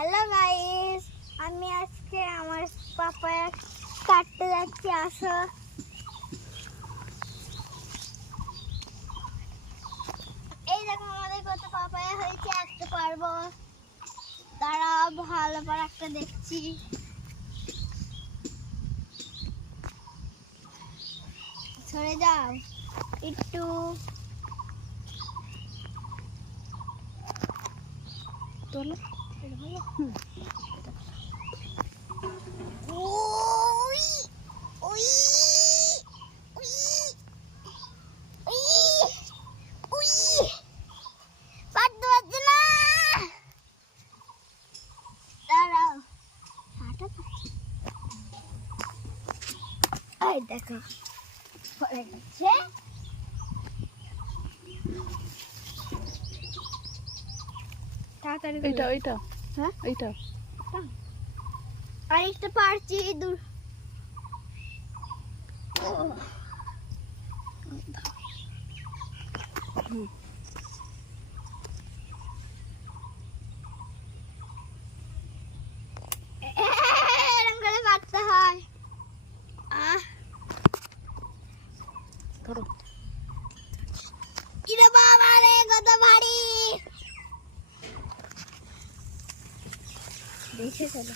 Hello guys, আমি আজকে আমার পাপায়া কাটতে যাচ্ছি। আসো। এই দেখো আমাদের কত পাপায়া হয়েছে, একটা পারবো। দাঁড়াও, ভালো করে একটা দেখছি। সরে যাও একটু। তোলো। ওই ওই ওই ওই ওই পারতে পারছি না। দাঁড়াও, এই দেখো পড়ে গেছে। তাড়াতাড়ি এইটা হ্যাঁ এইটা আরেকটা পারছি। দূর এরকম করে পারতে হয়। ধরো। ইরে বাবা রে, কত ভারী। দেখে চলো।